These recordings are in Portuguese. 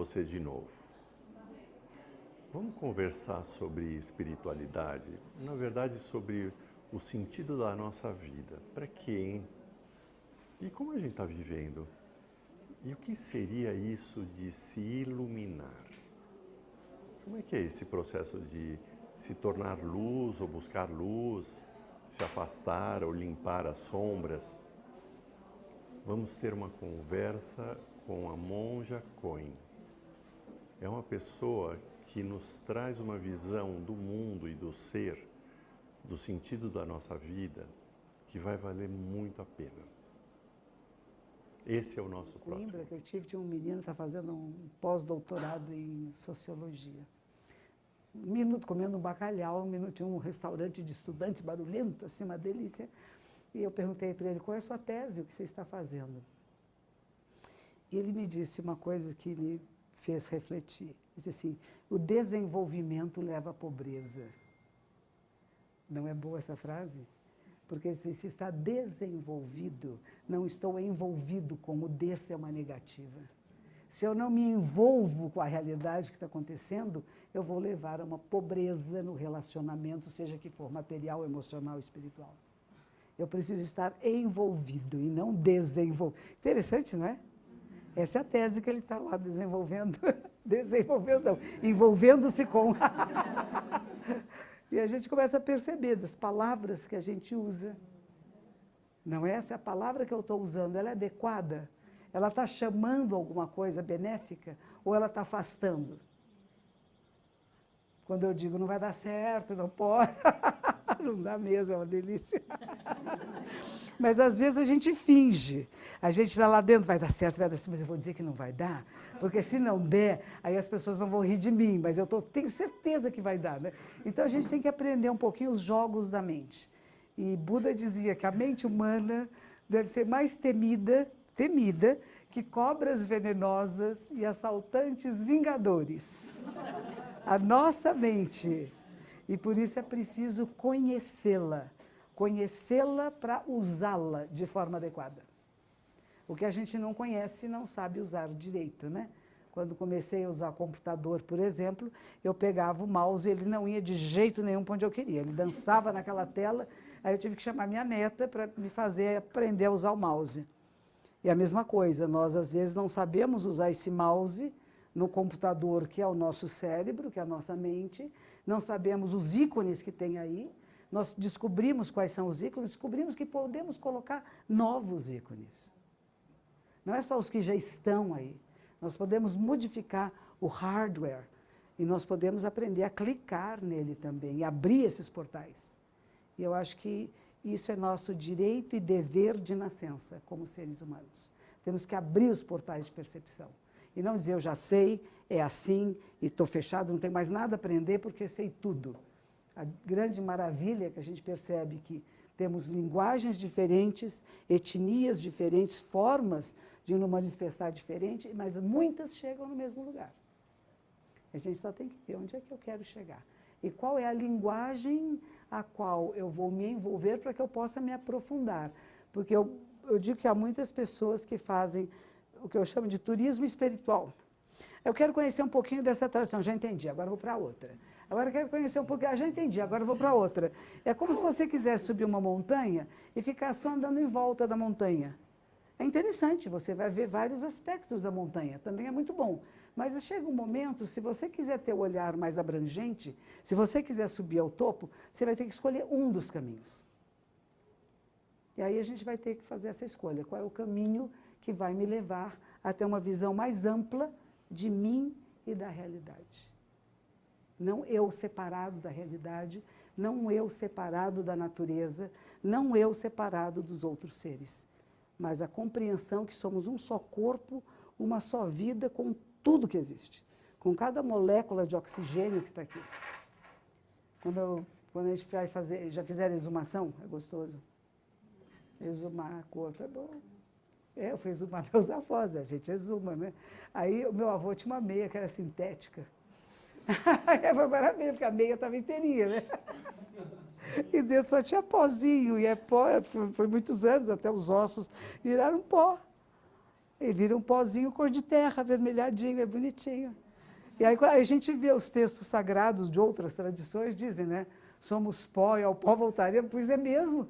você de novo. Vamos conversar sobre espiritualidade, na verdade sobre o sentido da nossa vida. Para quê, hein? E como a gente está vivendo? E o que seria isso de se iluminar? Como é que é esse processo de se tornar luz ou buscar luz, se afastar ou limpar as sombras? Vamos ter uma conversa com a monja Coen. É uma pessoa que nos traz uma visão do mundo e do ser, do sentido da nossa vida, que vai valer muito a pena. Esse é o nosso próximo. Coimbra, que eu tive, tinha um menino que está fazendo um pós-doutorado em sociologia. Um minuto comendo um bacalhau, tinha um restaurante de estudantes barulhento, assim, uma delícia. E eu perguntei para ele, qual é a sua tese, o que você está fazendo? E ele me disse uma coisa que me fez refletir. Disse assim, o desenvolvimento leva à pobreza. Não é boa essa frase? Porque se está desenvolvido, não estou envolvido com o desse é uma negativa. Se eu não me envolvo com a realidade que está acontecendo, eu vou levar a uma pobreza no relacionamento, seja que for material, emocional, espiritual. Eu preciso estar envolvido e não desenvolvido. Interessante, não é? Essa é a tese que ele está lá desenvolvendo. Desenvolvendo, não, envolvendo-se com. E a gente começa a perceber das palavras que a gente usa. Não é essa a palavra que eu estou usando, ela é adequada? Ela está chamando alguma coisa benéfica ou ela está afastando? Quando eu digo não vai dar certo, não pode, não dá mesmo, é uma delícia. Mas às vezes a gente finge, a gente está lá dentro, vai dar certo, mas eu vou dizer que não vai dar, porque se não der, aí as pessoas não vão rir de mim, mas eu tenho certeza que vai dar, né? Então a gente tem que aprender um pouquinho os jogos da mente. E Buda dizia que a mente humana deve ser mais temida que cobras venenosas e assaltantes vingadores. A nossa mente. E por isso é preciso conhecê-la. Conhecê-la para usá-la de forma adequada. O que a gente não conhece não sabe usar direito, né? Quando comecei a usar computador, por exemplo, eu pegava o mouse e ele não ia de jeito nenhum para onde eu queria. Ele dançava naquela tela, aí eu tive que chamar minha neta para me fazer aprender a usar o mouse. E a mesma coisa, nós às vezes não sabemos usar esse mouse no computador, que é o nosso cérebro, que é a nossa mente, não sabemos os ícones que tem aí, nós descobrimos quais são os ícones, descobrimos que podemos colocar novos ícones. Não é só os que já estão aí, nós podemos modificar o hardware e nós podemos aprender a clicar nele também e abrir esses portais. E eu acho que isso é nosso direito e dever de nascença, como seres humanos. Temos que abrir os portais de percepção. E não dizer, eu já sei, é assim, e estou fechado, não tenho mais nada a aprender porque sei tudo. A grande maravilha que a gente percebe que temos linguagens diferentes, etnias diferentes, formas de nos manifestar diferente, mas muitas chegam no mesmo lugar. A gente só tem que ver onde é que eu quero chegar. E qual é a linguagem a qual eu vou me envolver para que eu possa me aprofundar. Porque eu digo que há muitas pessoas que fazem o que eu chamo de turismo espiritual. Eu quero conhecer um pouquinho dessa tradição, já entendi, agora vou para outra. Agora eu quero conhecer um pouquinho, já entendi, agora vou para outra. É como se você quisesse subir uma montanha e ficar só andando em volta da montanha. É interessante, você vai ver vários aspectos da montanha, também é muito bom. Mas chega um momento, se você quiser ter o olhar mais abrangente, se você quiser subir ao topo, você vai ter que escolher um dos caminhos. E aí a gente vai ter que fazer essa escolha. Qual é o caminho que vai me levar a ter uma visão mais ampla de mim e da realidade? Não eu separado da realidade, não eu separado da natureza, não eu separado dos outros seres, mas a compreensão que somos um só corpo, uma só vida com tudo que existe, com cada molécula de oxigênio que está aqui. Quando a gente vai fazer, já fizeram exumação? É gostoso. Exumar corpo é bom. Eu fui exumar meus avós, a gente exuma, né? Aí o meu avô tinha uma meia que era sintética. Aí foi maravilha, porque a meia estava inteirinha, né? E dentro só tinha pozinho, e é pó, foi muitos anos, até os ossos viraram pó. e vira um pozinho cor de terra, avermelhadinho, é bonitinho. E aí a gente vê os textos sagrados de outras tradições, dizem, né? Somos pó e ao pó voltaremos, pois é mesmo.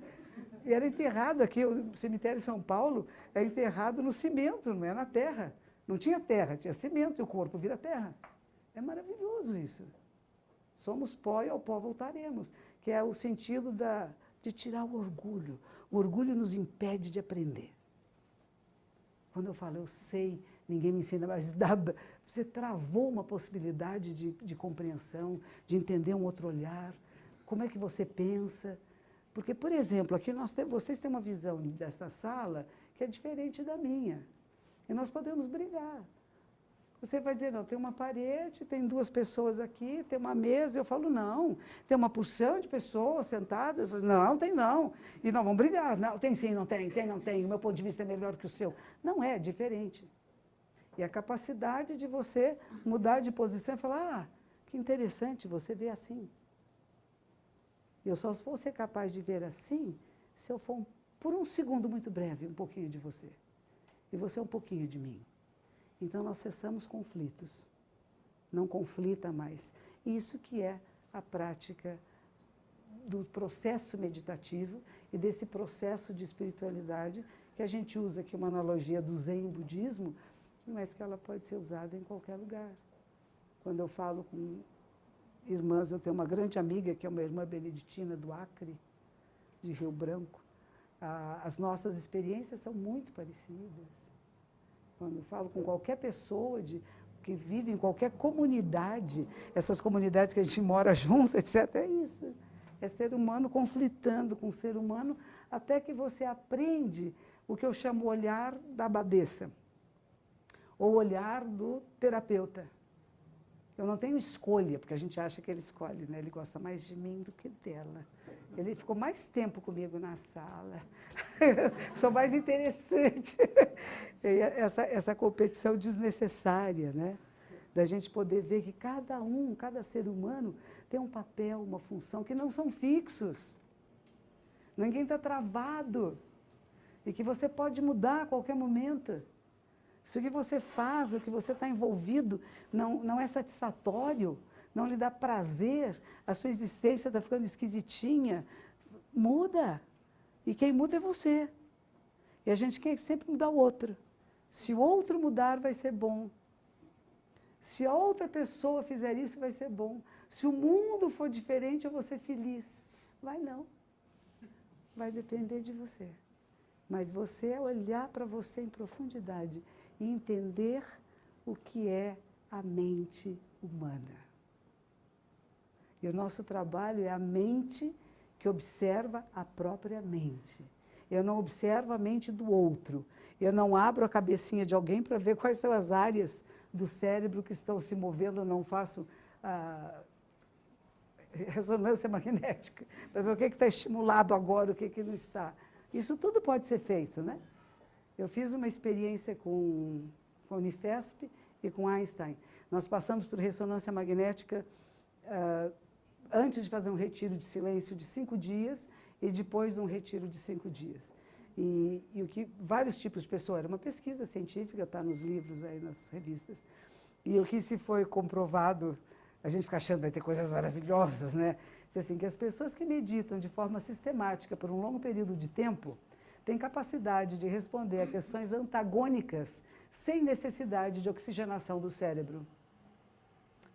E era enterrado aqui, o cemitério de São Paulo é enterrado no cimento, não é na terra. Não tinha terra, tinha cimento e o corpo vira terra. É maravilhoso isso. Somos pó e ao pó voltaremos, que é o sentido de tirar o orgulho. O orgulho nos impede de aprender. Quando eu falo, eu sei, ninguém me ensina, mas você travou uma possibilidade de compreensão, de entender um outro olhar. Como é que você pensa? Porque, por exemplo, aqui vocês têm uma visão dessa sala que é diferente da minha. E nós podemos brigar. Você vai dizer, não, tem uma parede, tem 2 pessoas aqui, tem uma mesa. Eu falo, não, tem uma porção de pessoas sentadas. Eu falo, não, tem não. E nós vamos brigar. Não, tem sim, não tem, tem, não tem. O meu ponto de vista é melhor que o seu. Não é, diferente. E a capacidade de você mudar de posição e falar, que interessante, você vê assim. Eu só vou ser capaz de ver assim se eu for, por um segundo muito breve, um pouquinho de você. E você um pouquinho de mim. Então, nós cessamos conflitos. Não conflita mais. Isso que é a prática do processo meditativo e desse processo de espiritualidade que a gente usa aqui uma analogia do Zen budismo, mas que ela pode ser usada em qualquer lugar. Quando eu falo com irmãs, eu tenho uma grande amiga, que é uma irmã beneditina do Acre, de Rio Branco. As nossas experiências são muito parecidas. Quando eu falo com qualquer pessoa que vive em qualquer comunidade, essas comunidades que a gente mora junto, etc., é isso. É ser humano conflitando com o ser humano, até que você aprende o que eu chamo olhar da abadesa, ou olhar do terapeuta. Eu não tenho escolha, porque a gente acha que ele escolhe, né? Ele gosta mais de mim do que dela. Ele ficou mais tempo comigo na sala. Sou mais interessante. Essa competição desnecessária, né? Da gente poder ver que cada ser humano tem um papel, uma função, que não são fixos. Ninguém está travado. E que você pode mudar a qualquer momento. Se o que você faz, o que você está envolvido, não é satisfatório, não lhe dá prazer, a sua existência está ficando esquisitinha, muda. E quem muda é você. E a gente quer sempre mudar o outro. Se o outro mudar, vai ser bom. Se a outra pessoa fizer isso, vai ser bom. Se o mundo for diferente, eu vou ser feliz. Vai não. Vai depender de você. Mas você é olhar para você em profundidade e entender o que é a mente humana. E o nosso trabalho é a mente que observa a própria mente. Eu não observo a mente do outro. Eu não abro a cabecinha de alguém para ver quais são as áreas do cérebro que estão se movendo. Eu não faço ressonância magnética para ver o que está estimulado agora, o que não está. Isso tudo pode ser feito, né? Eu fiz uma experiência com a Unifesp e com Einstein. Nós passamos por ressonância magnética antes de fazer um retiro de silêncio de 5 dias e depois de um retiro de 5 dias. E o que vários tipos de pessoas, era uma pesquisa científica, está nos livros aí, nas revistas. E o que se foi comprovado, a gente fica achando que vai ter coisas maravilhosas, né? Assim, que as pessoas que meditam de forma sistemática por um longo período de tempo têm capacidade de responder a questões antagônicas sem necessidade de oxigenação do cérebro.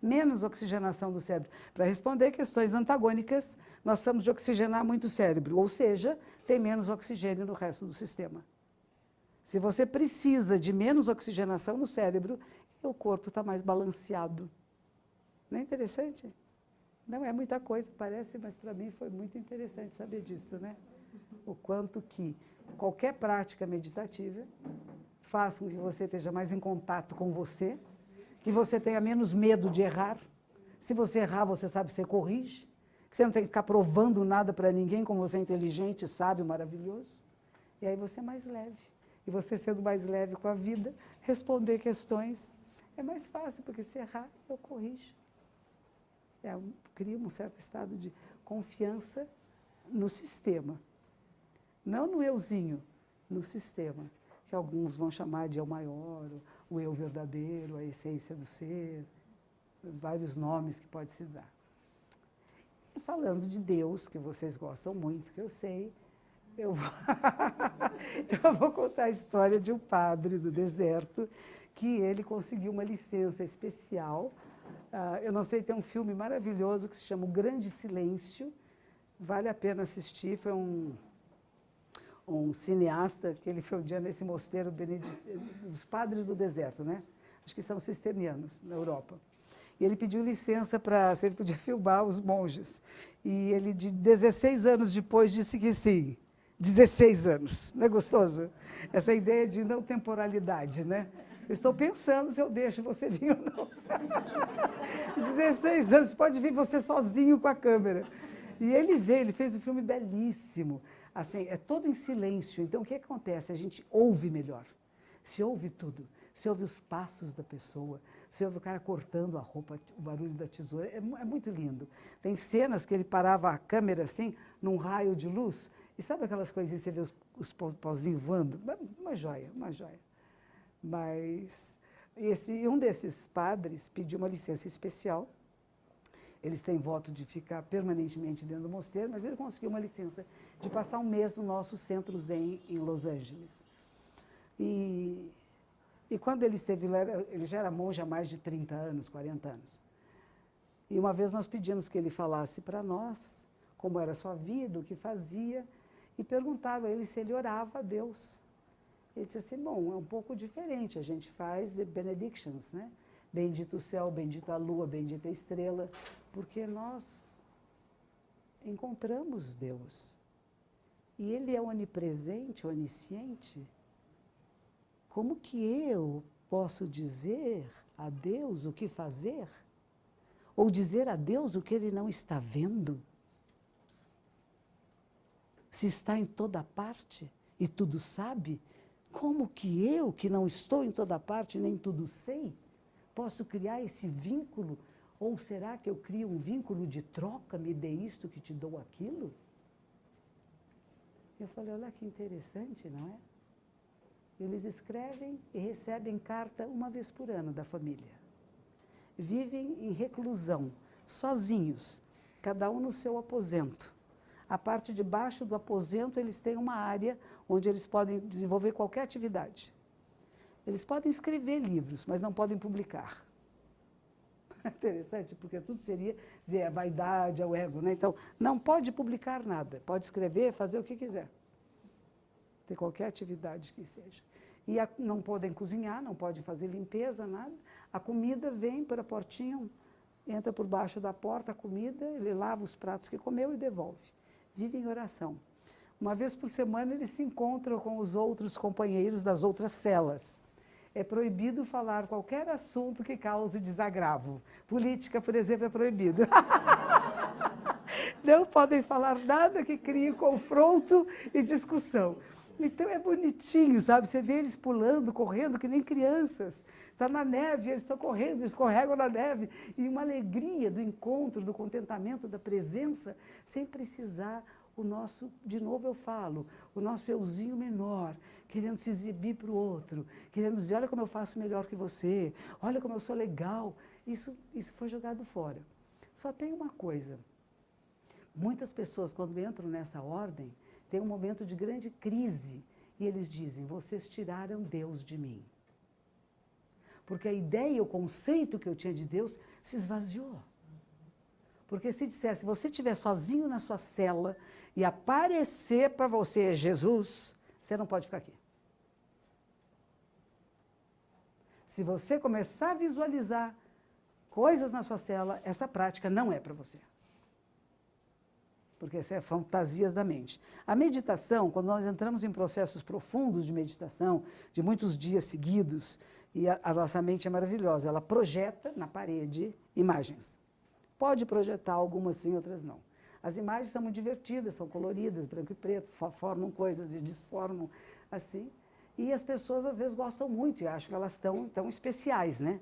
Menos oxigenação do cérebro. Para responder questões antagônicas, nós precisamos de oxigenar muito o cérebro, ou seja, tem menos oxigênio no resto do sistema. Se você precisa de menos oxigenação no cérebro, o corpo está mais balanceado. Não é interessante? Não é muita coisa, parece, mas para mim foi muito interessante saber disso, né? O quanto que qualquer prática meditativa faz com que você esteja mais em contato com você, que você tenha menos medo de errar. Se você errar, você sabe, você corrige. Que você não tem que ficar provando nada para ninguém, como você é inteligente, sábio, maravilhoso. E aí você é mais leve. E você sendo mais leve com a vida, responder questões é mais fácil, porque se errar, eu corrijo. Cria um certo estado de confiança no sistema. Não no euzinho, no sistema. que alguns vão chamar de eu maior, o eu verdadeiro, a essência do ser, vários nomes que pode se dar. E falando de Deus, que vocês gostam muito, que eu sei, eu vou contar a história de um padre do deserto, que ele conseguiu uma licença especial. Eu não sei, tem um filme maravilhoso que se chama O Grande Silêncio, vale a pena assistir, foi um cineasta, que ele foi um dia nesse mosteiro dos padres do deserto, né? Acho que são cistercianos, na Europa. E ele pediu licença para, se ele podia filmar os monges. E ele, de 16 anos depois, disse que sim. 16 anos, não é gostoso? Essa ideia de não temporalidade, né? Eu estou pensando se eu deixo você vir ou não. 16 anos, pode vir você sozinho com a câmera. E ele veio, ele fez um filme belíssimo. Assim, é todo em silêncio. Então, o que acontece? A gente ouve melhor. Se ouve tudo. Se ouve os passos da pessoa. Se ouve o cara cortando a roupa, o barulho da tesoura. É muito lindo. Tem cenas que ele parava a câmera assim, num raio de luz. E sabe aquelas coisinhas que você vê os pozinhos voando? Uma joia, uma joia. Mas um desses padres pediu uma licença especial. Eles têm voto de ficar permanentemente dentro do mosteiro, mas ele conseguiu uma licença de passar um mês no nosso centro Zen em Los Angeles. E quando ele esteve lá, ele já era monge há mais de 30 anos, 40 anos. E uma vez nós pedimos que ele falasse para nós como era a sua vida, o que fazia, e perguntava a ele se ele orava a Deus. Ele disse assim, bom, é um pouco diferente, a gente faz the benedictions, né? Bendito o céu, bendita a lua, bendita a estrela, porque nós encontramos Deus. E Ele é onipresente, onisciente. Como que eu posso dizer a Deus o que fazer? Ou dizer a Deus o que Ele não está vendo? Se está em toda parte e tudo sabe, como que eu, que não estou em toda parte nem tudo sei, posso criar esse vínculo? Ou será que eu crio um vínculo de troca, me dê isto que te dou aquilo? Eu falei, olha que interessante, não é? Eles escrevem e recebem carta uma vez por ano da família. Vivem em reclusão, sozinhos, cada um no seu aposento. A parte de baixo do aposento, eles têm uma área onde eles podem desenvolver qualquer atividade. Eles podem escrever livros, mas não podem publicar. Interessante, porque tudo seria dizer a vaidade, o ego, né? Então, não pode publicar nada, pode escrever, fazer o que quiser. Ter qualquer atividade que seja. E não podem cozinhar, não podem fazer limpeza, nada. A comida vem por a portinha, entra por baixo da porta a comida, ele lava os pratos que comeu e devolve. Vive em oração. Uma vez por semana eles se encontram com os outros companheiros das outras celas. É proibido falar qualquer assunto que cause desagravo. Política, por exemplo, é proibido. Não podem falar nada que crie confronto e discussão. Então é bonitinho, sabe? Você vê eles pulando, correndo, que nem crianças. Está na neve, eles estão correndo, escorregam na neve. E uma alegria do encontro, do contentamento, da presença, sem precisar o nosso, de novo eu falo, o nosso euzinho menor, querendo se exibir para o outro, querendo dizer, olha como eu faço melhor que você, olha como eu sou legal. Isso foi jogado fora. Só tem uma coisa. Muitas pessoas, quando entram nessa ordem, têm um momento de grande crise e eles dizem, vocês tiraram Deus de mim. Porque a ideia, o conceito que eu tinha de Deus se esvaziou. Porque se dissesse, se você estiver sozinho na sua cela e aparecer para você Jesus, você não pode ficar aqui. Se você começar a visualizar coisas na sua cela, essa prática não é para você. Porque isso é fantasias da mente. A meditação, quando nós entramos em processos profundos de meditação, de muitos dias seguidos, e a nossa mente é maravilhosa, ela projeta na parede imagens. Pode projetar algumas sim, outras não. As imagens são muito divertidas, são coloridas, branco e preto, formam coisas e desformam assim. E as pessoas às vezes gostam muito e acham que elas estão tão especiais, né?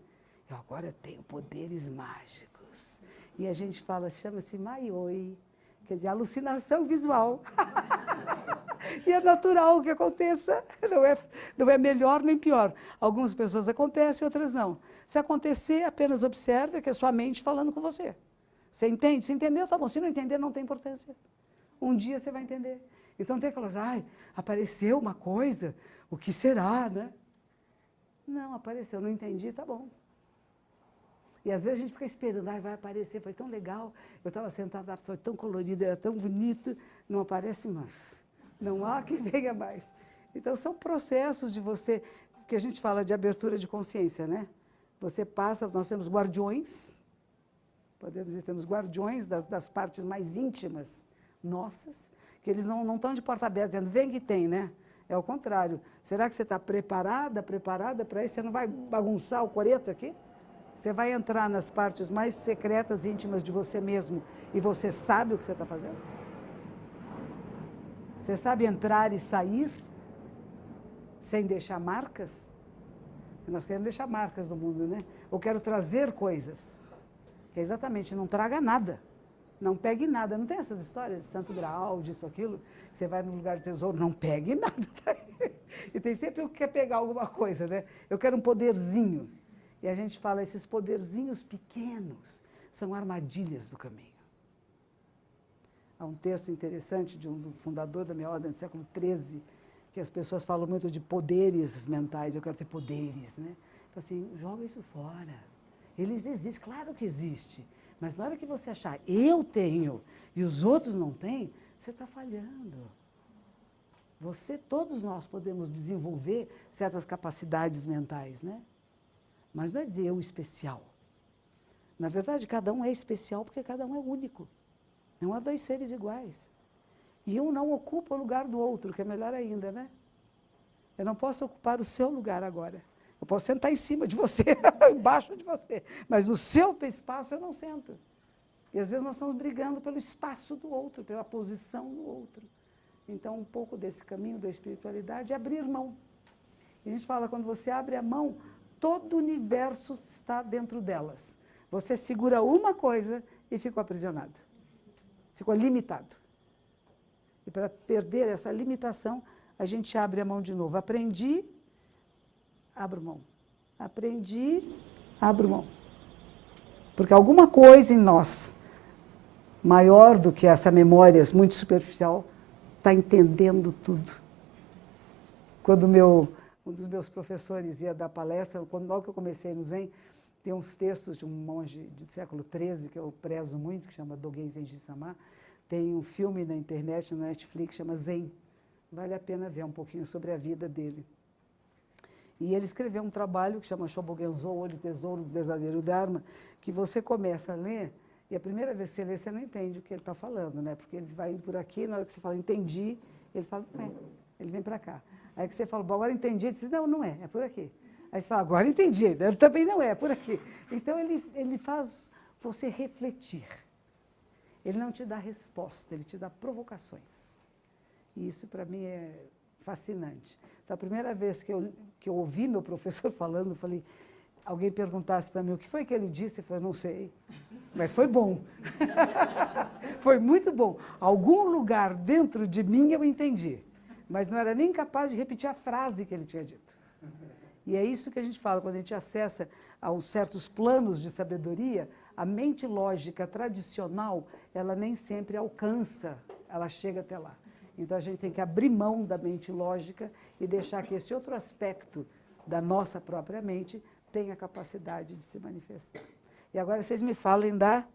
Eu agora tenho poderes mágicos. E a gente fala, chama-se Maioi, quer dizer, alucinação visual. E é natural que aconteça, não é melhor nem pior. Algumas pessoas acontecem, outras não. Se acontecer, apenas observe que é sua mente falando com você. Você entende? Se entendeu, tá bom. Se não entender, não tem importância. Um dia você vai entender. Então tem aquelas, apareceu uma coisa, o que será, né? Não, apareceu, não entendi, tá bom. E às vezes a gente fica esperando, vai aparecer, foi tão legal, eu estava sentada, foi tão colorido, era tão bonito, não aparece mais. Não há que venha mais. Então são processos de você, que a gente fala de abertura de consciência, né? Você passa, nós temos guardiões, podemos dizer, temos guardiões das partes mais íntimas nossas, que eles não estão de porta aberta, dizendo, vem que tem, né? É o contrário. Será que você está preparada para isso? Você não vai bagunçar o coreto aqui? Você vai entrar nas partes mais secretas e íntimas de você mesmo e você sabe o que você está fazendo? Você sabe entrar e sair sem deixar marcas? Nós queremos deixar marcas no mundo, né? Eu quero trazer coisas. Que é exatamente, não traga nada. Não pegue nada. Não tem essas histórias de Santo Graal, disso, aquilo? Você vai num lugar de tesouro, não pegue nada. E tem sempre o que quer pegar alguma coisa, né? Eu quero um poderzinho. E a gente fala, esses poderzinhos pequenos são armadilhas do caminho. Há um texto interessante de um fundador da minha ordem do século XIII, que as pessoas falam muito de poderes mentais, eu quero ter poderes, né? Então, assim, joga isso fora. Eles existem, claro que existe, mas na hora que você achar, eu tenho, e os outros não têm, você está falhando. Todos nós podemos desenvolver certas capacidades mentais, né? Mas não é dizer eu especial. Na verdade, cada um é especial porque cada um é único. Não há dois seres iguais. E um não ocupa o lugar do outro, que é melhor ainda, né? Eu não posso ocupar o seu lugar agora. Eu posso sentar em cima de você, embaixo de você. Mas no seu espaço eu não sento. E às vezes nós estamos brigando pelo espaço do outro, pela posição do outro. Então, um pouco desse caminho da espiritualidade é abrir mão. E a gente fala, quando você abre a mão, todo o universo está dentro delas. Você segura uma coisa e ficou aprisionado. Ficou limitado. E para perder essa limitação, a gente abre a mão de novo. Aprendi, abro mão. Aprendi, abro mão. Porque alguma coisa em nós, maior do que essa memória muito superficial, está entendendo tudo. Quando um dos meus professores ia dar palestra, logo que eu comecei no Zen, tem uns textos de um monge do século XIII, que eu prezo muito, que chama Dogen Zenji-sama. Tem um filme na internet, no Netflix, chama Zen. Vale a pena ver um pouquinho sobre a vida dele. E ele escreveu um trabalho que chama Shobogenzo, o Olho Tesouro do Verdadeiro Dharma, que você começa a ler, e a primeira vez que você lê, você não entende o que ele está falando, né? Porque ele vai por aqui, na hora que você fala, entendi, ele fala, não é, ele vem para cá. Aí que você fala, bom, agora entendi, ele diz, não é por aqui. Aí você fala, agora entendi, ele também não é por aqui. Então ele faz você refletir. Ele não te dá resposta, ele te dá provocações. E isso para mim é fascinante. Então a primeira vez que eu ouvi meu professor falando, eu falei, alguém perguntasse para mim o que foi que ele disse, eu falei, não sei, mas foi bom. Foi muito bom. Algum lugar dentro de mim eu entendi, mas não era nem capaz de repetir a frase que ele tinha dito. E é isso que a gente fala, quando a gente acessa a certos planos de sabedoria, a mente lógica tradicional, ela nem sempre alcança, ela chega até lá. Então a gente tem que abrir mão da mente lógica e deixar que esse outro aspecto da nossa própria mente tenha capacidade de se manifestar. E agora vocês me falem da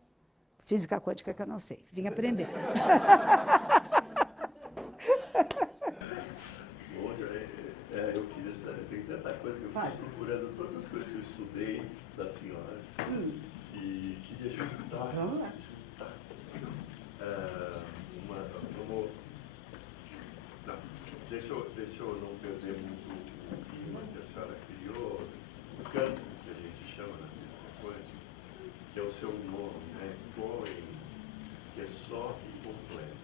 física quântica, que eu não sei. Vim aprender. Eu queria, tem tanta coisa que eu fiquei procurando, todas as coisas que eu estudei da senhora, e queria juntar. Vamos lá. Deixa eu não perder muito o clima que a senhora criou, o campo que a gente chama na física quântica, que é o seu nome, né? Cohen, que é só e completo.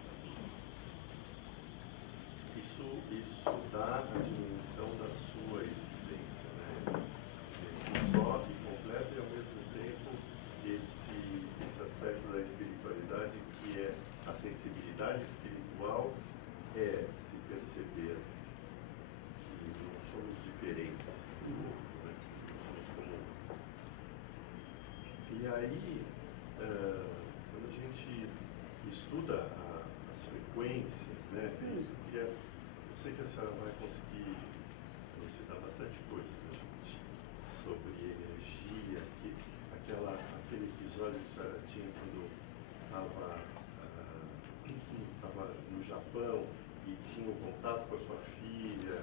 Isso dá a dimensão da sua existência, né? Só e completo e ao mesmo tempo esse aspecto da espiritualidade que é a sensibilidade espiritual, se aí, quando a gente estuda as frequências, né, isso que eu sei que a senhora vai conseguir elucidar bastante coisa para a gente sobre energia, aquele episódio que a senhora tinha quando estava no Japão e tinha um contato com a sua filha,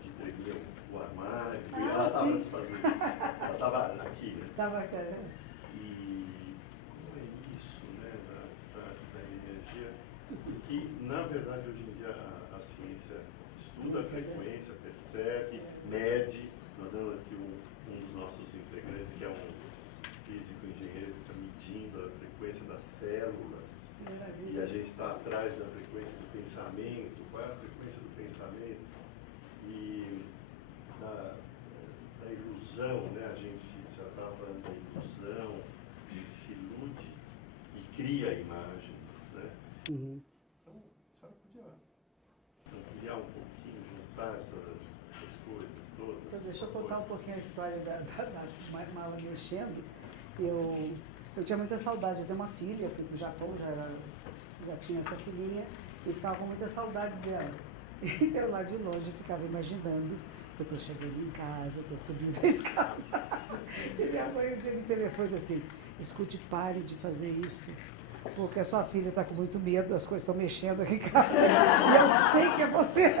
que tremia o armário, e ela estava nos Estados Unidos, ela estava aqui, né? Estava aqui. E como é isso, né, da energia, que na verdade hoje em dia a ciência estuda a frequência, percebe, mede. Nós temos aqui um dos nossos integrantes, que é um físico engenheiro, que está medindo a frequência das células. E a gente está atrás da frequência do pensamento. Qual é a frequência do pensamento? E da ilusão, né? A gente já estava falando da ilusão, a gente se ilude e cria imagens, né? Uhum. Então, a senhora podia ampliar um pouquinho, juntar essas coisas todas? Então, deixa eu contar um pouquinho a história da mala mexendo. Eu tinha muita saudade, eu tenho uma filha, eu fui para o Japão, já tinha essa filhinha, e ficava com muitas saudades dela. Então, lá de longe, eu ficava imaginando, eu estou chegando em casa, eu estou subindo a escada. E minha mãe um dia me telefone assim, escute, pare de fazer isso, porque a sua filha está com muito medo, as coisas estão mexendo aqui em casa, e eu sei que é você.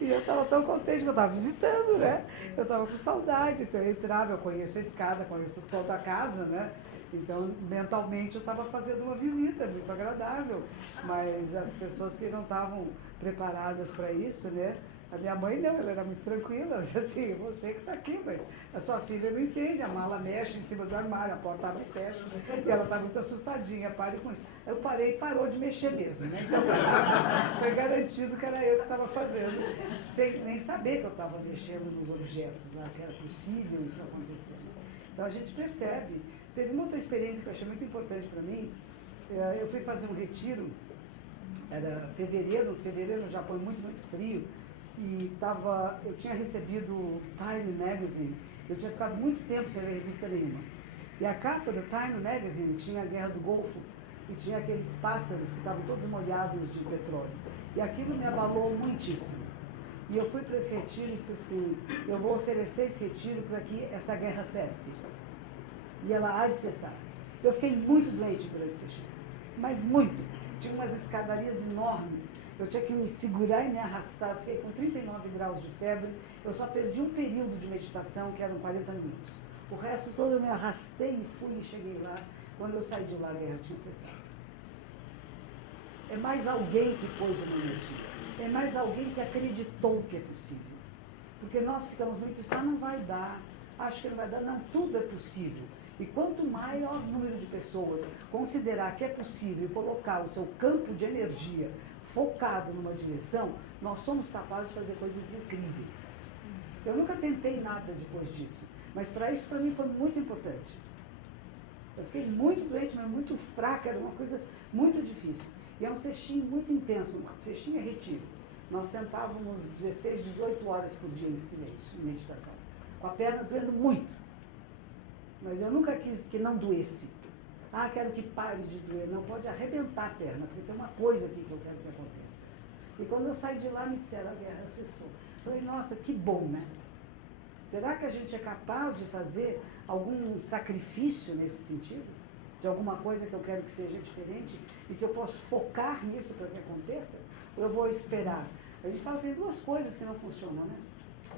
E eu estava tão contente que eu estava visitando, né? Eu estava com saudade, então eu entrava, eu conheço a escada, conheço toda a casa, né? Então, mentalmente, eu estava fazendo uma visita muito agradável, mas as pessoas que não estavam preparadas para isso, né? A minha mãe não, ela era muito tranquila, ela disse assim, você que está aqui, mas a sua filha não entende, a mala mexe em cima do armário, a porta abre e fecha, e ela está muito assustadinha, pare com isso. Eu parei e parou de mexer mesmo, né? Então, foi garantido que era eu que estava fazendo, sem nem saber que eu estava mexendo nos objetos lá, que era possível isso acontecer. Então, a gente percebe. Teve uma outra experiência que eu achei muito importante para mim. Eu fui fazer um retiro, era fevereiro no Japão, muito frio, e eu tinha recebido o Time Magazine, eu tinha ficado muito tempo sem ler revista nenhuma. E a capa do Time Magazine tinha a Guerra do Golfo, e tinha aqueles pássaros que estavam todos molhados de petróleo. E aquilo me abalou muitíssimo. E eu fui para esse retiro e disse assim, eu vou oferecer esse retiro para que essa guerra cesse. E ela há de cessar. Eu fiquei muito doente durante esse retiro, mas muito. Tinha umas escadarias enormes, eu tinha que me segurar e me arrastar, eu fiquei com 39 graus de febre, eu só perdi um período de meditação, que eram 40 minutos. O resto todo eu me arrastei e fui e cheguei lá. Quando eu saí de lá, a guerra tinha cessado. É mais alguém que pôs uma energia, é mais alguém que acreditou que é possível. Porque nós ficamos muito assim, não vai dar, acho que não vai dar, não, tudo é possível. E quanto maior número de pessoas considerar que é possível colocar o seu campo de energia focado numa direção, nós somos capazes de fazer coisas incríveis. Eu nunca tentei nada depois disso, mas para isso, para mim, foi muito importante. Eu fiquei muito doente, mas muito fraca, era uma coisa muito difícil. E é um cestinho muito intenso, um cestinho é retiro. Nós sentávamos 16, 18 horas por dia em silêncio, em meditação, com a perna doendo muito. Mas eu nunca quis que não doesse. Ah, quero que pare de doer. Não, pode arrebentar a perna, porque tem uma coisa aqui que eu quero que aconteça. E quando eu saí de lá, me disseram, a guerra cessou. Falei, nossa, que bom, né? Será que a gente é capaz de fazer algum sacrifício nesse sentido? De alguma coisa que eu quero que seja diferente e que eu possa focar nisso para que aconteça? Ou eu vou esperar? A gente fala que tem duas coisas que não funcionam, né?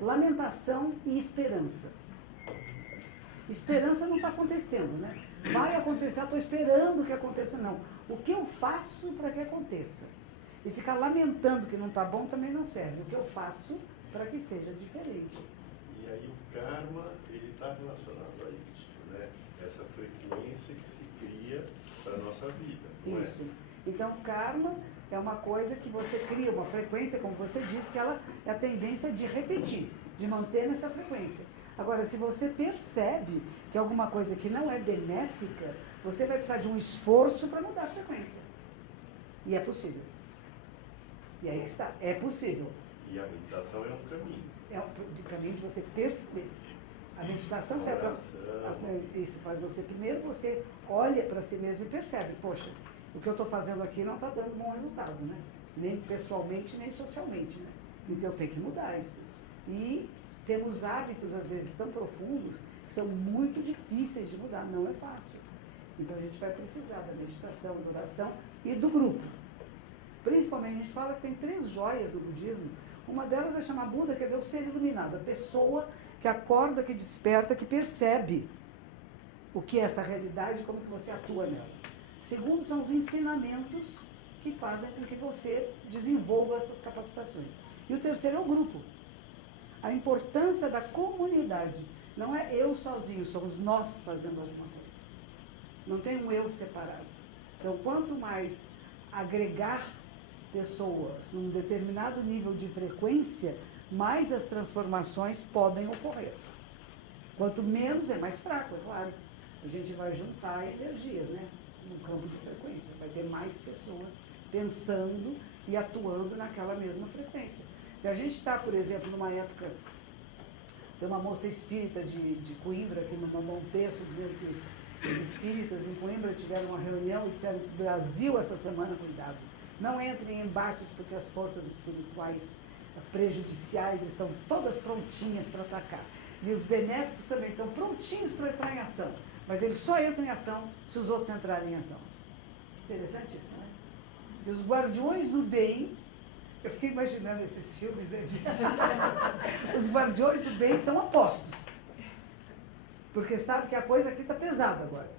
Lamentação e esperança. Esperança não está acontecendo, né? Vai acontecer, estou esperando que aconteça, não. O que eu faço para que aconteça? E ficar lamentando que não está bom também não serve. O que eu faço para que seja diferente. E aí o karma, ele está relacionado a isso, né? Essa frequência que se cria para a nossa vida, não isso. É? Então, karma é uma coisa que você cria, uma frequência, como você disse, que ela é a tendência de repetir, de manter nessa frequência. Agora, se você percebe que alguma coisa que não é benéfica, você vai precisar de um esforço para mudar a frequência. E é possível. E aí que está, é possível. E a meditação é um caminho. É um caminho de você perceber. A meditação isso faz você, primeiro você olha para si mesmo e percebe, poxa, o que eu estou fazendo aqui não está dando bom resultado, né? Nem pessoalmente, nem socialmente, né? Então eu tenho que mudar isso. E temos hábitos, às vezes, tão profundos, que são muito difíceis de mudar, não é fácil. Então a gente vai precisar da meditação, da oração e do grupo. Principalmente, a gente fala que tem 3 joias no budismo. Uma delas vai chamar Buda, quer dizer, o ser iluminado, a pessoa que acorda, que desperta, que percebe o que é esta realidade e como que você atua nela. Segundo, são os ensinamentos que fazem com que você desenvolva essas capacitações. E o terceiro é o grupo. A importância da comunidade. Não é eu sozinho, somos nós fazendo alguma coisa. Não tem um eu separado. Então, quanto mais agregar pessoas num determinado nível de frequência, mais as transformações podem ocorrer. Quanto menos, é mais fraco, é claro. A gente vai juntar energias, né? No campo de frequência. Vai ter mais pessoas pensando e atuando naquela mesma frequência. Se a gente está, por exemplo, numa época, tem uma moça espírita de Coimbra que me mandou um texto dizendo que os espíritas em Coimbra tiveram uma reunião e disseram que o Brasil essa semana, cuidado, não entre em embates porque as forças espirituais prejudiciais estão todas prontinhas para atacar. E os benéficos também estão prontinhos para entrar em ação. Mas eles só entram em ação se os outros entrarem em ação. Interessante isso, né? E os guardiões do bem, eu fiquei imaginando esses filmes, né? Os guardiões do bem estão a postos. Porque sabe que a coisa aqui está pesada agora.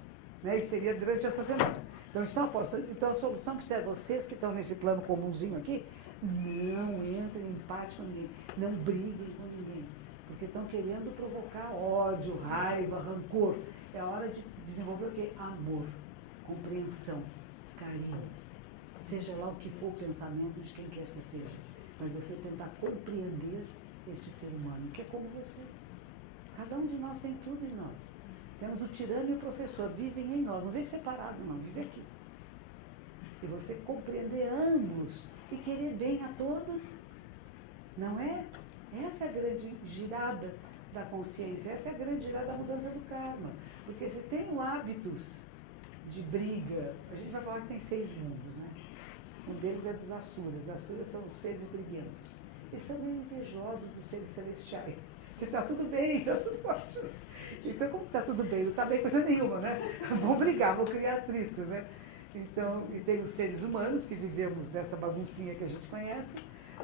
Né? E seria durante essa semana. Então estão a postos. Então a solução que serve vocês que estão nesse plano comunzinho aqui, não entrem em empate com ninguém. Não briguem com ninguém. Porque estão querendo provocar ódio, raiva, rancor. É a hora de desenvolver o quê? Amor, compreensão, carinho. Seja lá o que for o pensamento de quem quer que seja. Mas você tentar compreender este ser humano, que é como você. Cada um de nós tem tudo em nós. Temos o tirano e o professor, vivem em nós. Não vive separado, não, vive aqui. E você compreender ambos e querer bem a todos, não é? Essa é a grande girada da consciência, essa é a grande girada da mudança do karma. Porque se tem hábitos de briga, a gente vai falar que tem 6 mundos, né? Um deles é dos Asuras. Os Asuras são os seres briguentos. Eles são meio invejosos dos seres celestiais. Porque está tudo bem, está tudo ótimo. Então, como está tudo bem? Não está bem coisa nenhuma, né? Vão brigar, vão criar atrito, né? Então, e tem os seres humanos, que vivemos nessa baguncinha que a gente conhece.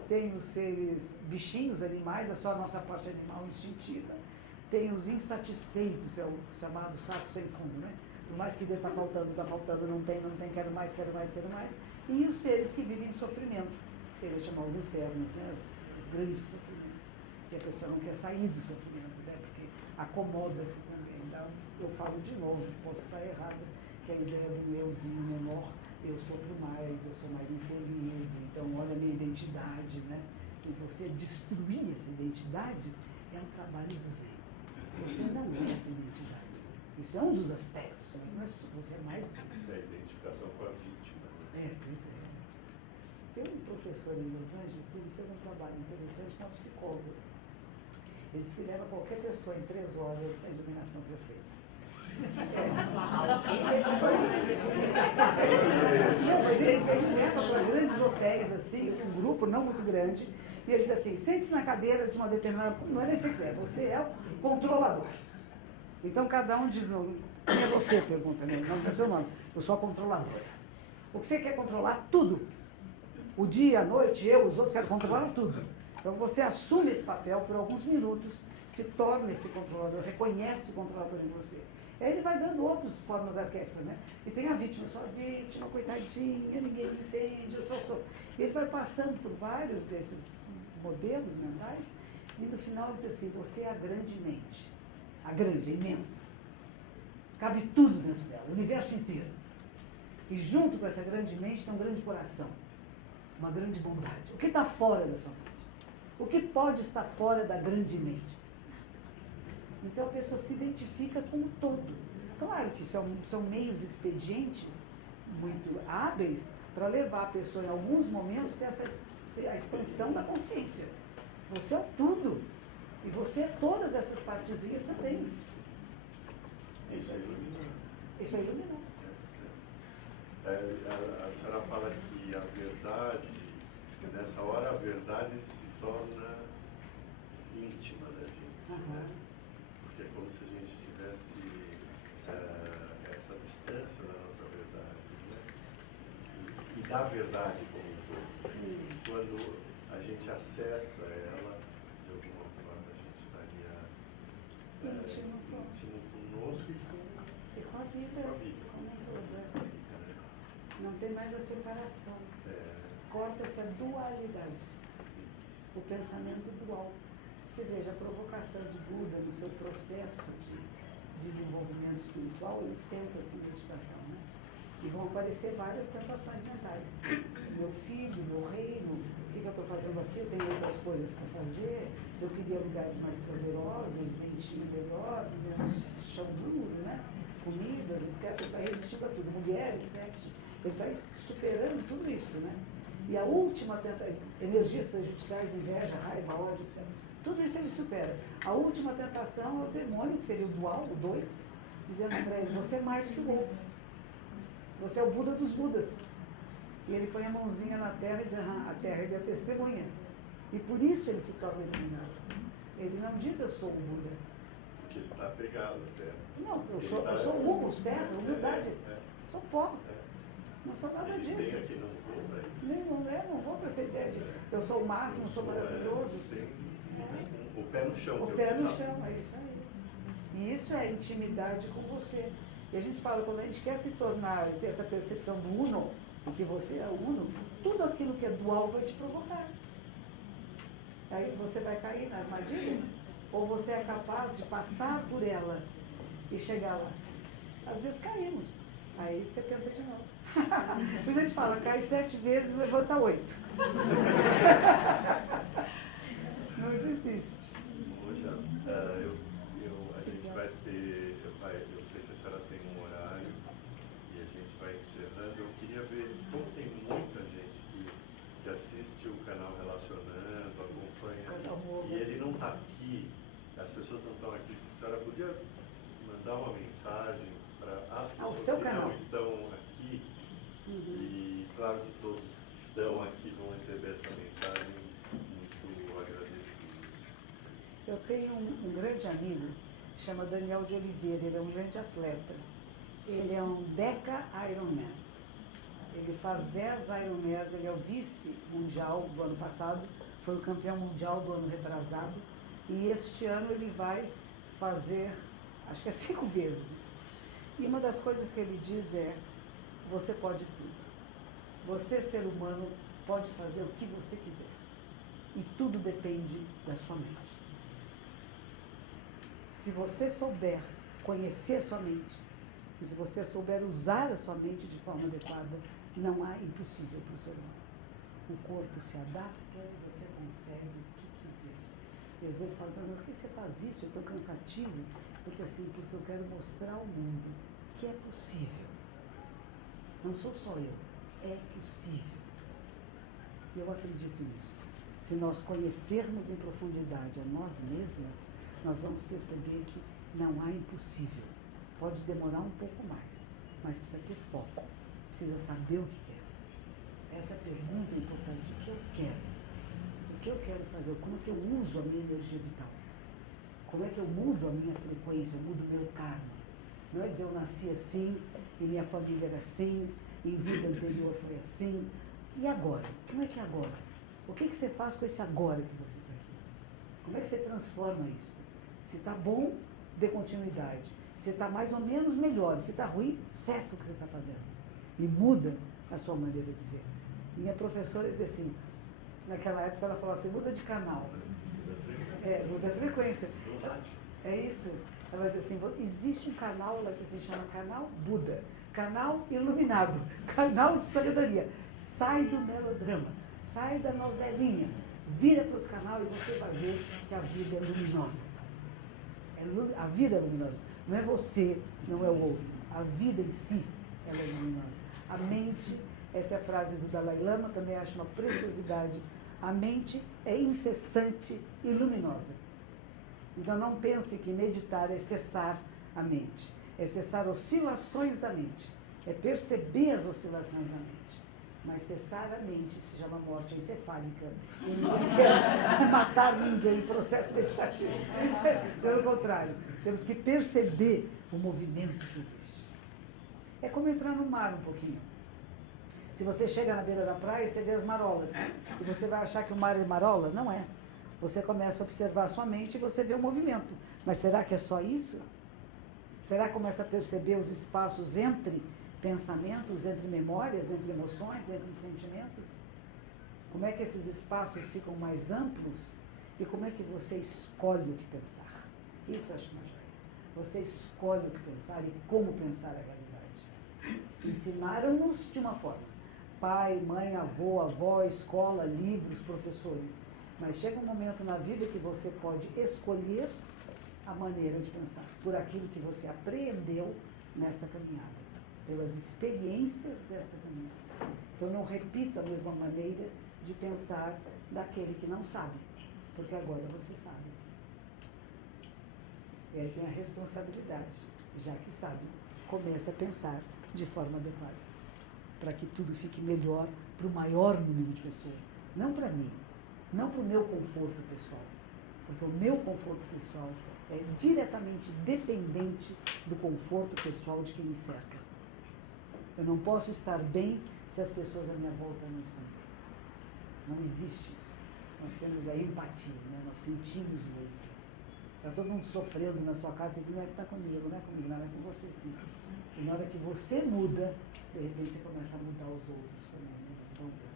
Tem os seres bichinhos, animais, é só a nossa parte animal instintiva. Tem os insatisfeitos, é o chamado saco sem fundo, né? Por mais que está faltando, não tem, quero mais. E os seres que vivem em sofrimento, que seria chamar os infernos, né? Os grandes sofrimentos. Que a pessoa não quer sair do sofrimento, né? Porque acomoda-se também. Então, eu falo de novo, posso estar errado, que a ideia do euzinho menor, eu sofro mais, eu sou mais infeliz, então olha a minha identidade, né? E você destruir essa identidade é um trabalho do Zen. Você não é essa identidade. Isso é um dos aspectos, mas não é, você é mais... Isso é a identificação com a vítima. Pois é. Tem um professor em Los Angeles, ele fez um trabalho interessante com a psicóloga. Ele disse que leva qualquer pessoa em 3 horas à iluminação perfeita. Mas ele leva para grandes hotéis, assim, um grupo não muito grande, e ele diz assim, sente-se na cadeira de uma determinada... Não é nem você quiser, você é o controlador. Então cada um diz, não, quem é você? Pergunta, né? Não é seu nome, eu sou a controladora. O que você quer controlar? Tudo. O dia, a noite, eu, os outros querem controlar tudo. Então você assume esse papel por alguns minutos, se torna esse controlador, reconhece esse controlador em você. Aí ele vai dando outras formas arquétipas, né? E tem a vítima, eu sou a vítima, coitadinha, ninguém me entende, eu sou. Ele vai passando por vários desses modelos mentais e no final ele diz assim, você é a grande mente. A grande, a imensa. Cabe tudo dentro dela, o universo inteiro. E junto com essa grande mente tem um grande coração, uma grande bondade. O que está fora da sua mente? O que pode estar fora da grande mente? Então a pessoa se identifica com o todo. Claro que são meios expedientes muito hábeis para levar a pessoa, em alguns momentos, a ter a expansão da consciência. Você é o tudo. E você é todas essas partezinhas também. Isso é iluminar. Isso é iluminar. A senhora fala que a verdade, que nessa hora a verdade se torna íntima da gente, né? Porque é como se a gente tivesse essa distância da nossa verdade, né? E da verdade como um todo. Quando a gente acessa ela, de alguma forma a gente estaria íntimo conosco e com a vida. Com a vida. Não tem mais a separação. Corta-se a dualidade. O pensamento dual. Você veja, a provocação de Buda no seu processo de desenvolvimento espiritual, ele senta-se em meditação, né? E vão aparecer várias tentações mentais. Meu filho, meu reino, o que eu estou fazendo aqui? Eu tenho outras coisas para fazer, eu queria lugares mais prazerosos, ventinho melhor, menos chão duro, né? Comidas, etc. Ele vai resistindo a tudo. Mulheres, sexo. Ele vai superando tudo isso, né? E a última tentação, energias prejudiciais, inveja, raiva, ódio, etc. Tudo isso ele supera. A última tentação é o demônio, que seria o dual, o dois, dizendo para ele, você é mais que o outro. Você é o Buda dos Budas. E ele põe a mãozinha na terra e diz, a terra é a testemunha. E por isso ele se torna iluminado. Ele não diz, eu sou o Buda. Porque ele está apegado à terra. Não, eu sou humus, terra, humildade. Sou pó. Não sou nada disso. Tem aqui, não vou para ele. Não vou para essa ideia de eu sou o máximo, sou maravilhoso. O pé no chão. O pé no chão, é isso aí. E isso é intimidade com você. E a gente fala, quando a gente quer se tornar, ter essa percepção do uno, de que você é o uno, tudo aquilo que é dual vai te provocar. Aí você vai cair na armadilha, ou você é capaz de passar por ela e chegar lá. Às vezes caímos, aí você tenta de novo. Por isso a gente fala, cai 7 vezes, levanta 8. Não desiste. Hoje, a gente vai ter, eu sei que a senhora tem um horário e a gente vai encerrando. Eu queria ver, como tem muita gente que assiste o canal Relacionando, acompanha, e ele não está aqui, as pessoas não estão aqui, a senhora podia mandar uma mensagem para as pessoas que não estão aqui, e claro que todos que estão aqui vão receber essa mensagem muito agradecidos. Eu tenho um grande amigo, chama Daniel de Oliveira, ele é um grande atleta. Ele é um Deca Ironman. Ele faz 10 Ironmans, ele é o vice-mundial do ano passado, foi o campeão mundial do ano retrasado, e este ano ele vai fazer, acho que é 5 vezes isso. E uma das coisas que ele diz é, você pode tudo. Você, ser humano, pode fazer o que você quiser. E tudo depende da sua mente. Se você souber conhecer a sua mente, e se você souber usar a sua mente de forma adequada, não há impossível para o ser humano. O corpo se adapta e você consegue o que quiser. E às vezes fala para mim, por que você faz isso? É tão cansativo. Eu disse assim, porque eu quero mostrar ao mundo que é possível. Não sou só eu, é possível. E eu acredito nisso. Se nós conhecermos em profundidade a nós mesmas, nós vamos perceber que não há impossível. Pode demorar um pouco mais, mas precisa ter foco, precisa saber o que quer. Essa pergunta é importante, o que eu quero? O que eu quero fazer? Como é que eu uso a minha energia vital? Como é que eu mudo a minha frequência, eu mudo o meu karma? Não é dizer eu nasci assim, e minha família era assim, em vida anterior foi assim. E agora? Como é que é agora? O que você faz com esse agora que você está aqui? Como é que você transforma isso? Se está bom, dê continuidade. Se está mais ou menos, melhor. Se está ruim, cessa o que você está fazendo. E muda a sua maneira de ser. Minha professora dizia assim, naquela época ela falou assim, muda de canal. Muda a frequência. É isso. Ela diz assim, existe um canal, ela diz assim, chama canal Buda. Canal iluminado. Canal de sabedoria. Sai do melodrama. Sai da novelinha. Vira para outro canal e você vai ver que a vida é luminosa. A vida é luminosa. Não é você, não é o outro. A vida em si, ela é luminosa. A mente, essa é a frase do Dalai Lama, também acho uma preciosidade. A mente é incessante e luminosa. Então não pense que meditar é cessar a mente, é cessar oscilações da mente, é perceber as oscilações da mente. Mas cessar a mente se chama morte encefálica. E ninguém quer matar ninguém em processo meditativo. Pelo contrário, temos que perceber o movimento que existe. É como entrar no mar um pouquinho. Se você chega na beira da praia, você vê as marolas. E você vai achar que o mar é marola? Não é. Você começa a observar a sua mente e você vê o movimento. Mas será que é só isso? Será que começa a perceber os espaços entre pensamentos, entre memórias, entre emoções, entre sentimentos? Como é que esses espaços ficam mais amplos? E como é que você escolhe o que pensar? Isso eu acho uma joia. Você escolhe o que pensar e como pensar a realidade. Ensinaram-nos de uma forma. Pai, mãe, avô, avó, escola, livros, professores. Mas chega um momento na vida que você pode escolher a maneira de pensar, por aquilo que você apreendeu nessa caminhada, pelas experiências desta caminhada. Então não repito a mesma maneira de pensar daquele que não sabe, porque agora você sabe. E aí tem a responsabilidade, já que sabe, comece a pensar de forma adequada, para que tudo fique melhor para o maior número de pessoas. Não para mim, não para o meu conforto pessoal, porque o meu conforto pessoal é diretamente dependente do conforto pessoal de quem me cerca. Eu não posso estar bem se as pessoas à minha volta não estão bem. Não existe isso. Nós temos a empatia, né? Nós sentimos o outro. Está todo mundo sofrendo na sua casa e dizendo, não é que está comigo, não é comigo, não é com você sim. E na hora que você muda, de repente você começa a mudar os outros também, né? Eles vão ver.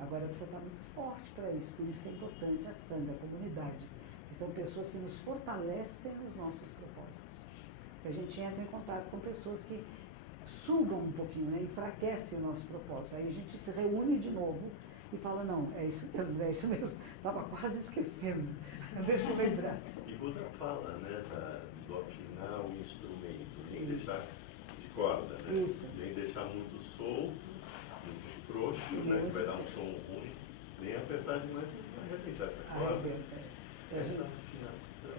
Agora precisa estar muito forte para isso, por isso que é importante a sanga, a comunidade, que são pessoas que nos fortalecem nos nossos propósitos. Que a gente entra em contato com pessoas que sugam um pouquinho, né? Enfraquecem o nosso propósito. Aí a gente se reúne de novo e fala, não, é isso mesmo. Estava quase esquecendo. Deixa eu lembrar. E Buda fala, né, do afinar o instrumento, nem deixar de corda, né? Isso. Nem deixar muito solto, muito frouxo, né, que vai dar um som ruim, nem apertar demais para arrebentar essa corda. Essa afinação.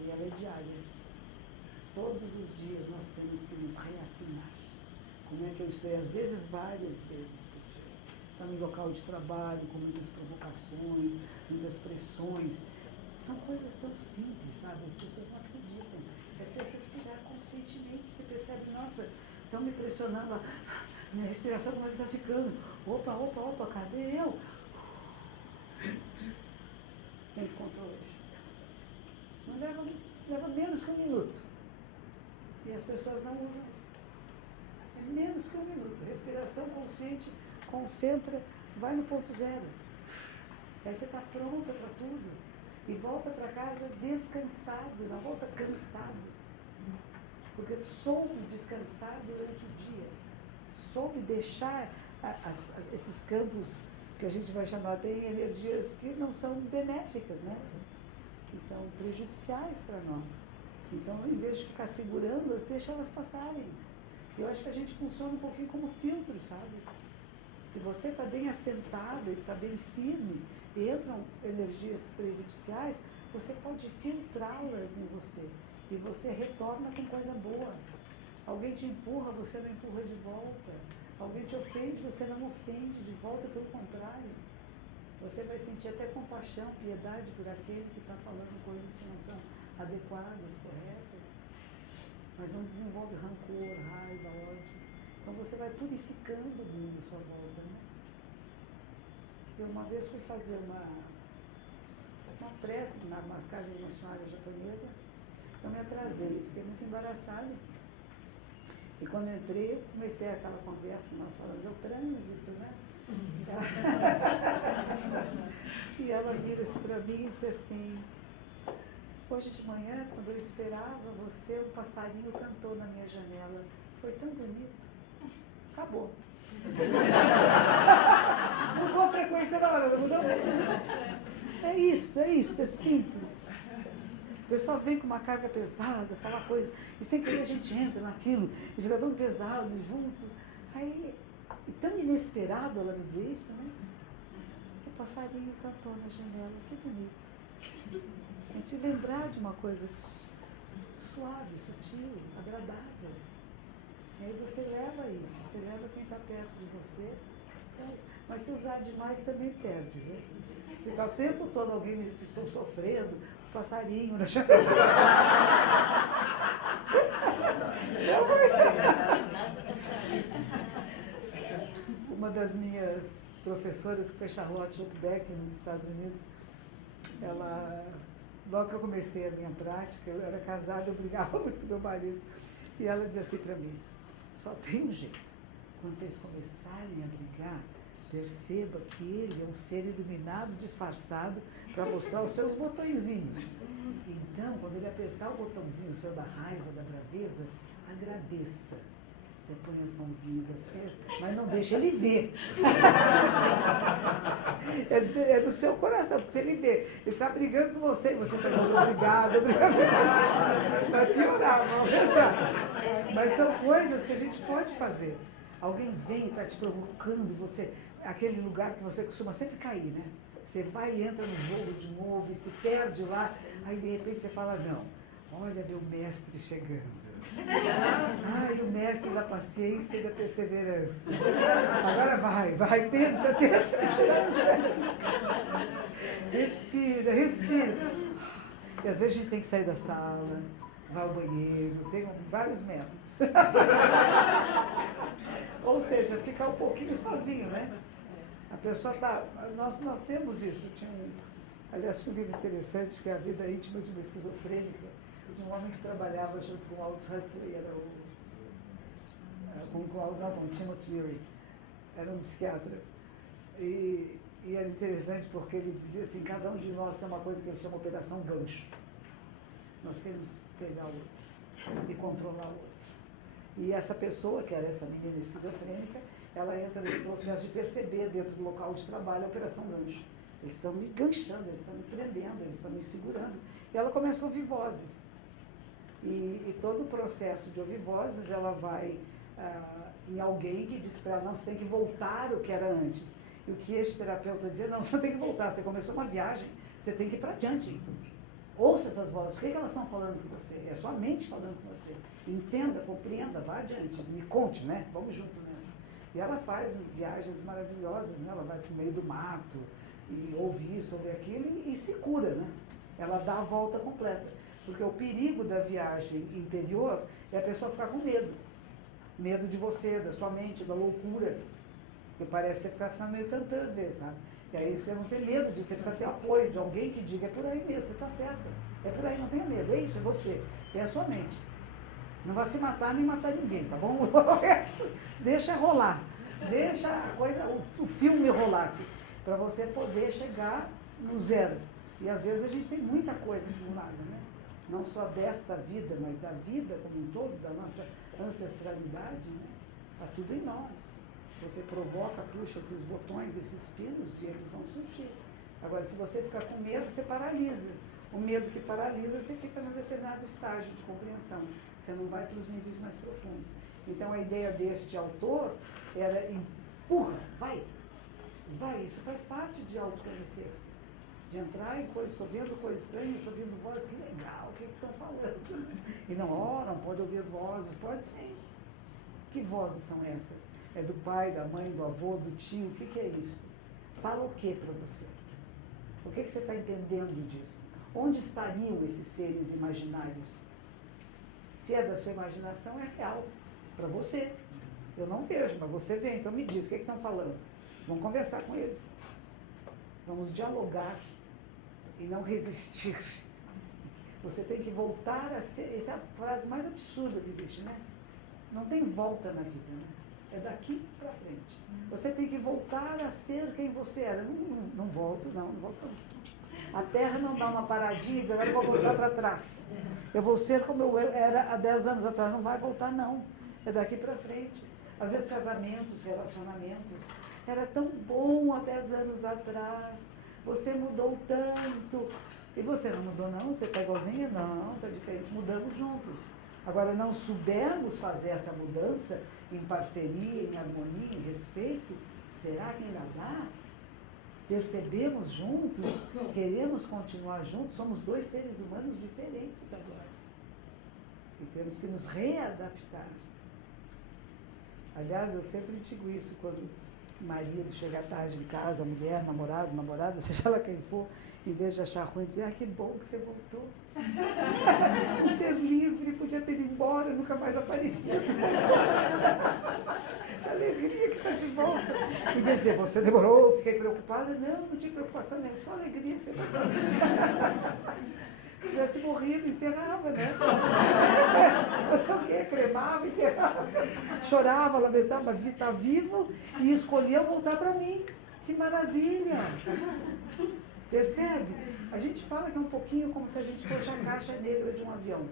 E ela é diária. Todos os dias nós temos que nos reafinar. Como é que eu estou? E às vezes, várias vezes por dia. Está no local de trabalho, com muitas provocações, muitas pressões. São coisas tão simples, sabe? As pessoas não acreditam. É você respirar conscientemente. Você percebe, nossa, estão me pressionando, a minha respiração como é que está ficando? Opa, cadê eu? Tem controle. Não leva menos que um minuto. E as pessoas não usam isso. É menos que um minuto. Respiração consciente, concentra, vai no ponto zero. Aí você está pronta para tudo. E volta para casa descansado, não volta cansado. Porque soube descansar durante o dia. Soube deixar esses campos que a gente vai chamar, tem energias que não são benéficas, né? Que são prejudiciais para nós. Então, em vez de ficar segurando-as, deixa elas passarem. Eu acho que a gente funciona um pouquinho como filtro, sabe? Se você está bem assentado e está bem firme, e entram energias prejudiciais, você pode filtrá-las em você. E você retorna com coisa boa. Alguém te empurra, você não empurra de volta. Alguém te ofende, você não ofende de volta, pelo contrário. Você vai sentir até compaixão, piedade por aquele que está falando coisas que não são adequadas, corretas. Mas não desenvolve rancor, raiva, ódio. Então você vai purificando o mundo à sua volta, né? Eu uma vez fui fazer uma prece numa casa missionária japonesa, eu me atrasei, fiquei muito embaraçada. E quando eu entrei, comecei aquela conversa que nós falamos, é o trânsito, né? E ela vira-se para mim e disse assim, hoje de manhã, quando eu esperava você, um passarinho cantou na minha janela. Foi tão bonito. Acabou. Mudou a frequência da hora, mudou. É isso, é simples. O pessoal vem com uma carga pesada, fala coisa, e sem querer a gente entra naquilo, e fica tão pesado junto. Aí, e tão inesperado ela me dizer isso, né? O passarinho cantou na janela, que bonito. A gente lembrar de uma coisa suave, sutil, agradável. E aí você leva isso, você leva quem está perto de você. Mas se usar demais também perde, viu? Ficar o tempo todo alguém me diz, estou sofrendo, passarinho na janela. Uma das minhas professoras, que foi Charlotte Schupbeck, nos Estados Unidos, ela, logo que eu comecei a minha prática, eu era casada, eu brigava muito com meu marido, e ela dizia assim para mim, só tem um jeito, quando vocês começarem a brigar, perceba que ele é um ser iluminado, disfarçado, para mostrar os seus botõezinhos. Então, quando ele apertar o botãozinho seu da raiva, da braveza, agradeça. Você põe as mãozinhas assim, mas não deixa ele ver. É do seu coração, porque se ele vê, ele está brigando com você, e você está dizendo obrigado, vai piorar, não é verdade? Mas são coisas que a gente pode fazer. Alguém vem e está te provocando, você, aquele lugar que você costuma sempre cair, né? Você vai e entra no jogo de novo e se perde lá, aí de repente você fala, não, olha meu mestre chegando. Ai, o mestre da paciência e da perseverança. Agora vai, tenta tirar o sério. Respira. E às vezes a gente tem que sair da sala, vai ao banheiro, tem vários métodos. Ou seja, ficar um pouquinho sozinho, né? A pessoa está... Nós temos isso. Aliás, tinha um livro interessante, que é A Vida Íntima de uma Esquizofrênica, de um homem que trabalhava junto com Aldous Huxley, era com Timothy Leary, era um psiquiatra. E era interessante porque ele dizia assim, cada um de nós tem uma coisa que ele chama Operação Gancho. Nós queremos pegar o outro e controlar o outro. E essa pessoa, que era essa menina esquizofrênica, ela entra nesse processo de perceber dentro do local de trabalho a Operação Gancho. Eles estão me ganchando, eles estão me prendendo, eles estão me segurando. E ela começa a ouvir vozes. E todo o processo de ouvir vozes, ela vai em alguém que diz para ela, não, você tem que voltar o que era antes. E o que este terapeuta dizia, não, você tem que voltar, você começou uma viagem, você tem que ir para adiante. Ouça essas vozes, o que elas estão falando com você? É sua mente falando com você. Entenda, compreenda, vá adiante, me conte, né? Vamos junto nessa. E ela faz viagens maravilhosas, né? Ela vai para o meio do mato, e ouve isso, ouve aquilo, e se cura, né? Ela dá a volta completa. Porque o perigo da viagem interior é a pessoa ficar com medo. Medo de você, da sua mente, da loucura. Porque parece que você ficar meio tantã às vezes, sabe? E aí você não tem medo disso, você precisa ter apoio de alguém que diga, é por aí mesmo, você está certa. É por aí, não tenha medo, é isso, é você. É a sua mente. Não vai se matar nem matar ninguém, tá bom? O resto, deixa rolar. Deixa a coisa, o filme rolar aqui. Para você poder chegar no zero. E às vezes a gente tem muita coisa acumulada, né? Não só desta vida, mas da vida como um todo, da nossa ancestralidade, né? Está tudo em nós. Você provoca, puxa esses botões, esses pinos, e eles vão surgir. Agora, se você ficar com medo, você paralisa. O medo que paralisa, você fica num determinado estágio de compreensão. Você não vai para os níveis mais profundos. Então, a ideia deste autor era empurra, vai, isso faz parte de autoconhecer-se. De entrar em coisas, estou vendo coisas estranhas, estou vendo vozes, que legal, o que estão falando? E não pode ouvir vozes, pode sim. Que vozes são essas? É do pai, da mãe, do avô, do tio, o que é isso? Fala o que para você? O que você está entendendo disso? Onde estariam esses seres imaginários? Se é da sua imaginação, é real, para você. Eu não vejo, mas você vê, então me diz, o que estão falando? Vamos conversar com eles. Vamos dialogar e não resistir. Você tem que voltar a ser... Essa é a frase mais absurda que existe, né? Não tem volta na vida, né? É daqui para frente. Você tem que voltar a ser quem você era. Não volto, não volto. A Terra não dá uma paradinha e diz, agora eu vou voltar para trás. Eu vou ser como eu era há 10 anos atrás. Não vai voltar, não. É daqui para frente. Às vezes casamentos, relacionamentos. Era tão bom há 10 anos atrás. Você mudou tanto. E você não mudou, não? Você está igualzinha? Não, está diferente. Mudamos juntos. Agora, não soubermos fazer essa mudança em parceria, em harmonia, em respeito, será que ainda dá? percebemos juntos, queremos continuar juntos, somos dois seres humanos diferentes agora. E temos que nos readaptar. Aliás, eu sempre digo isso quando o marido chega tarde em casa, a mulher, namorado, namorada, seja lá quem for, em vez de achar ruim, dizer, que bom que você voltou. Um ser livre, podia ter ido embora, nunca mais aparecido. Que alegria que está de volta. Em vez de dizer, você demorou, fiquei preocupada. Não tinha preocupação nenhuma, só alegria que você voltou. Se tivesse morrido, enterrava, né? Você o quê? Cremava, enterrava. Chorava, lamentava, está vivo e escolheu voltar para mim. Que maravilha! Percebe? A gente fala que é um pouquinho como se a gente fosse a caixa negra de um avião,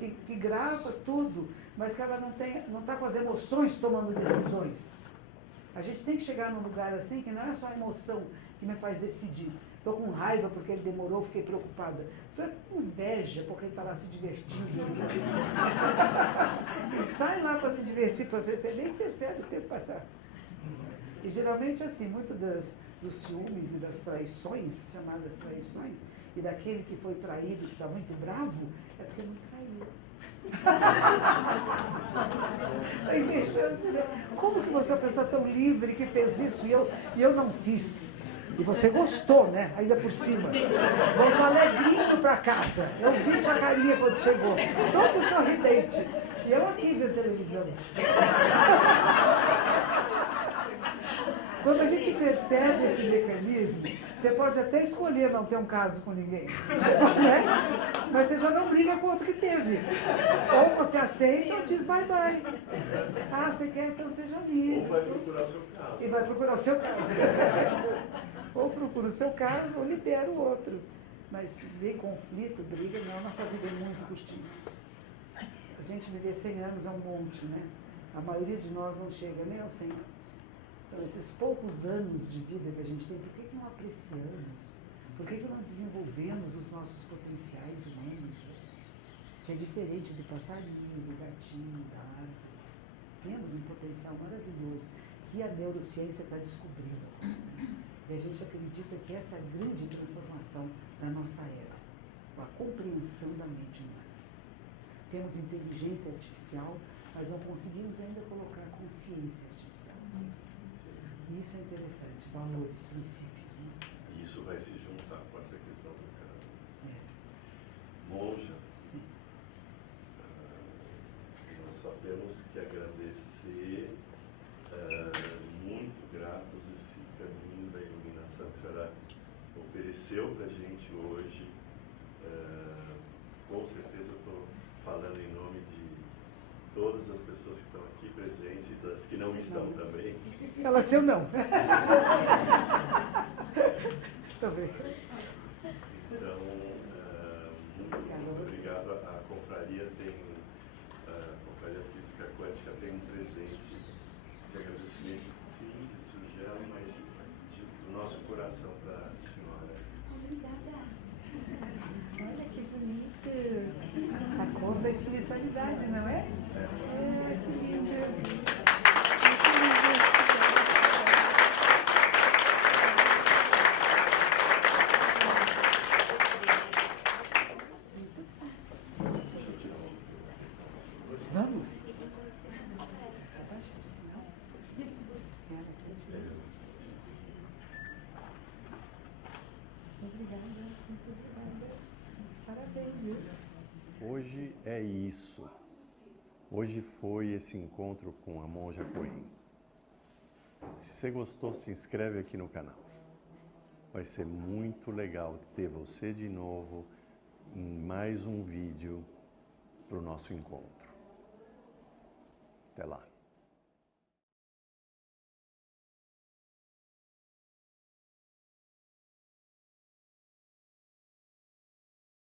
que grava tudo, mas que ela não está com as emoções tomando decisões. A gente tem que chegar num lugar assim que não é só a emoção que me faz decidir. Estou com raiva porque ele demorou, fiquei preocupada. Estou com inveja porque ele está lá se divertindo. E sai lá para se divertir, para ver, você nem percebe o tempo passar. E geralmente assim, muito dos ciúmes e das traições, chamadas traições, e daquele que foi traído, que está muito bravo, é porque não traiu. Está invejando, né? Como que você é uma pessoa tão livre que fez isso e eu não fiz? E você gostou, né? Ainda por cima. Voltou alegrinho para casa. Eu vi sua carinha quando chegou. Todo sorridente. E eu aqui vendo televisão. Quando a gente percebe esse mecanismo, você pode até escolher não ter um caso com ninguém. Né? Mas você já não briga com o outro que teve. Ou você aceita ou diz bye-bye. Ah, você quer, então seja livre. Ou vai procurar o seu caso. E vai procurar o seu caso. Ou procura o seu caso ou libera o outro. Mas ver conflito, briga, não, nossa vida é muito curtinha. A gente viver 100 anos é um monte, né? A maioria de nós não chega nem aos 100 anos. Então, esses poucos anos de vida que a gente tem, por que não apreciamos? Por que não desenvolvemos os nossos potenciais humanos? Que é diferente do passarinho, do gatinho, da árvore. Temos um potencial maravilhoso que a neurociência está descobrindo. E a gente acredita que essa é a grande transformação da nossa era, a compreensão da mente humana. Temos inteligência artificial, mas não conseguimos ainda colocar consciência artificial. E isso é interessante, valores, princípios. Né? E isso vai se juntar com essa questão do cara. Monja. Sim. Nós só temos que agradecer, muito gratos esse caminho da iluminação que a senhora ofereceu para a gente hoje. Com certeza eu estou falando em nome de todas as pessoas que estão aqui presentes e das que não estão também. Ela disse eu não. Estou bem. Então, muito obrigado. A confraria Física Quântica tem um presente de agradecimento simples, singelo, mas do nosso coração para a senhora. Obrigada. Olha que bonito. A cor da espiritualidade, não é? É, que lindo. Vamos? Obrigada. Parabéns. Hoje é isso. Hoje foi esse encontro com a Monja Coen. Se você gostou, se inscreve aqui no canal. Vai ser muito legal ter você de novo em mais um vídeo para o nosso encontro. Até lá.